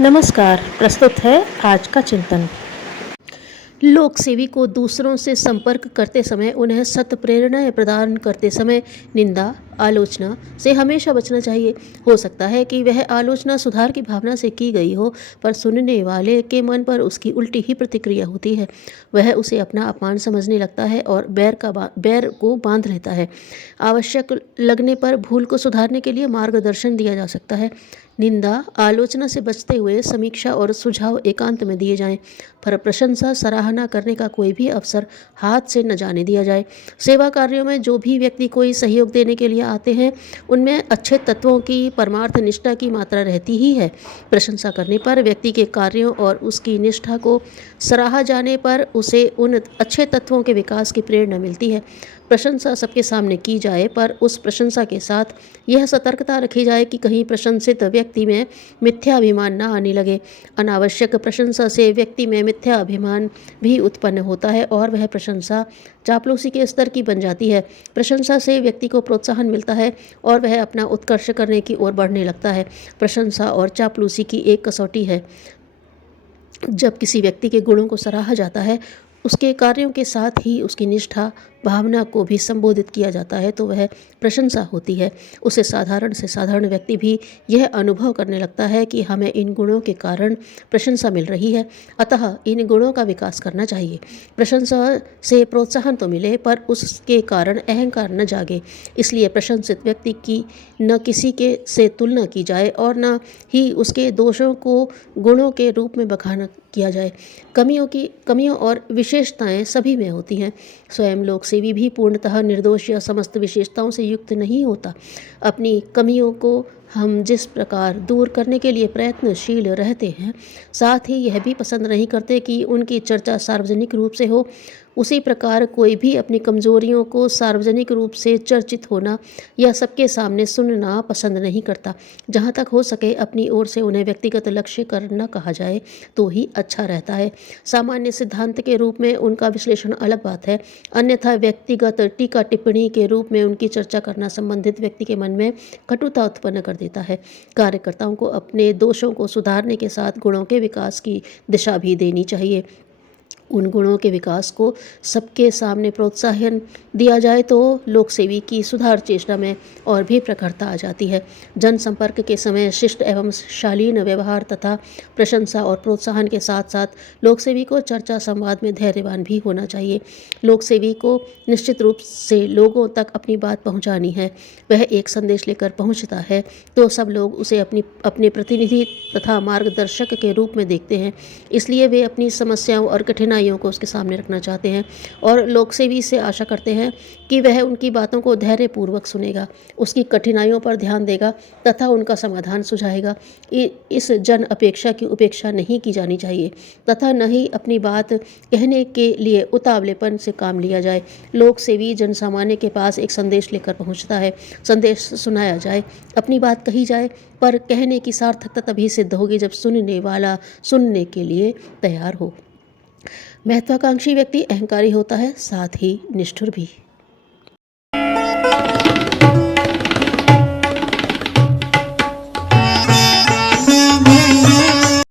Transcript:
नमस्कार। प्रस्तुत है आज का चिंतन। लोक सेवी को दूसरों से संपर्क करते समय, उन्हें सत प्रेरणाएं प्रदान करते समय निंदा आलोचना से हमेशा बचना चाहिए। हो सकता है कि वह आलोचना सुधार की भावना से की गई हो, पर सुनने वाले के मन पर उसकी उल्टी ही प्रतिक्रिया होती है। वह उसे अपना अपमान समझने लगता है और बैर को बांध लेता है। आवश्यक लगने पर भूल को सुधारने के लिए मार्गदर्शन दिया जा सकता है। निंदा आलोचना से बचते हुए समीक्षा और सुझाव एकांत में दिए जाएं, पर प्रशंसा सराहना करने का कोई भी अवसर हाथ से न जाने दिया जाए। सेवा कार्यों में जो भी व्यक्ति कोई सहयोग देने के लिए आते हैं, उनमें अच्छे तत्वों की परमार्थ निष्ठा की मात्रा रहती ही है। प्रशंसा करने पर व्यक्ति के कार्यों और उसकी निष्ठा को सराहा जाने पर उसे उन अच्छे तत्वों के विकास की प्रेरणा मिलती है। प्रशंसा सबके सामने की जाए, पर उस प्रशंसा के साथ यह सतर्कता रखी जाए कि कहीं प्रशंसित व्यक्ति में मिथ्याभिमान न आने लगे। अनावश्यक प्रशंसा से व्यक्ति में मिथ्याभिमान भी उत्पन्न होता है और वह प्रशंसा चापलूसी के स्तर की बन जाती है। प्रशंसा से व्यक्ति को प्रोत्साहन मिलता है और वह अपना उत्कर्ष करने की ओर बढ़ने लगता है। प्रशंसा और चापलूसी की एक कसौटी है। जब किसी व्यक्ति के गुणों को सराहा जाता है, उसके कार्यों के साथ ही उसकी निष्ठा भावना को भी संबोधित किया जाता है, तो वह प्रशंसा होती है। उसे साधारण से साधारण व्यक्ति भी यह अनुभव करने लगता है कि हमें इन गुणों के कारण प्रशंसा मिल रही है, अतः इन गुणों का विकास करना चाहिए। प्रशंसा से प्रोत्साहन तो मिले, पर उसके कारण अहंकार न जागे। इसलिए प्रशंसित व्यक्ति की न किसी के से तुलना की जाए और न ही उसके दोषों को गुणों के रूप में बखान किया जाए। कमियों और विशेषताएं सभी में होती हैं। स्वयं लोक सेवी भी पूर्णतः निर्दोष या समस्त विशेषताओं से युक्त नहीं होता। अपनी कमियों को हम जिस प्रकार दूर करने के लिए प्रयत्नशील रहते हैं, साथ ही यह भी पसंद नहीं करते कि उनकी चर्चा सार्वजनिक रूप से हो, उसी प्रकार कोई भी अपनी कमजोरियों को सार्वजनिक रूप से चर्चित होना या सबके सामने सुनना पसंद नहीं करता। जहाँ तक हो सके अपनी ओर से उन्हें व्यक्तिगत लक्ष्य करना कहा जाए तो ही अच्छा रहता है। सामान्य सिद्धांत के रूप में उनका विश्लेषण अलग बात है, अन्यथा व्यक्तिगत टीका टिप्पणी के रूप में उनकी चर्चा करना संबंधित व्यक्ति के मन में कटुता उत्पन्न कर देता है। कार्यकर्ताओं को अपने दोषों को सुधारने के साथ गुणों के विकास की दिशा भी देनी चाहिए। उन गुणों के विकास को सबके सामने प्रोत्साहन दिया जाए तो लोकसेवी की सुधार चेष्टा में और भी प्रखरता आ जाती है। जनसंपर्क के समय शिष्ट एवं शालीन व्यवहार तथा प्रशंसा और प्रोत्साहन के साथ साथ लोकसेवी को चर्चा संवाद में धैर्यवान भी होना चाहिए। लोकसेवी को निश्चित रूप से लोगों तक अपनी बात पहुंचानी है। वह एक संदेश लेकर पहुंचता है तो सब लोग उसे अपने प्रतिनिधि तथा मार्गदर्शक के रूप में देखते हैं। इसलिए वे अपनी समस्याओं और कठिनाइयों को उसके सामने रखना चाहते हैं और लोकसेवी से आशा करते हैं कि वह उनकी बातों को धैर्यपूर्वक सुनेगा, उसकी कठिनाइयों पर ध्यान देगा तथा उनका समाधान सुझाएगा। इस जन अपेक्षा की उपेक्षा नहीं की जानी चाहिए तथा न ही अपनी बात कहने के लिए उतावलेपन से काम लिया जाए। लोकसेवी जनसामान्य के पास एक संदेश लेकर पहुंचता है। संदेश सुनाया जाए, अपनी बात कही जाए, पर कहने की सार्थकता तभी सिद्ध होगी जब सुनने वाला सुनने के लिए तैयार हो। महत्वाकांक्षी व्यक्ति अहंकारी होता है, साथ ही निष्ठुर भी।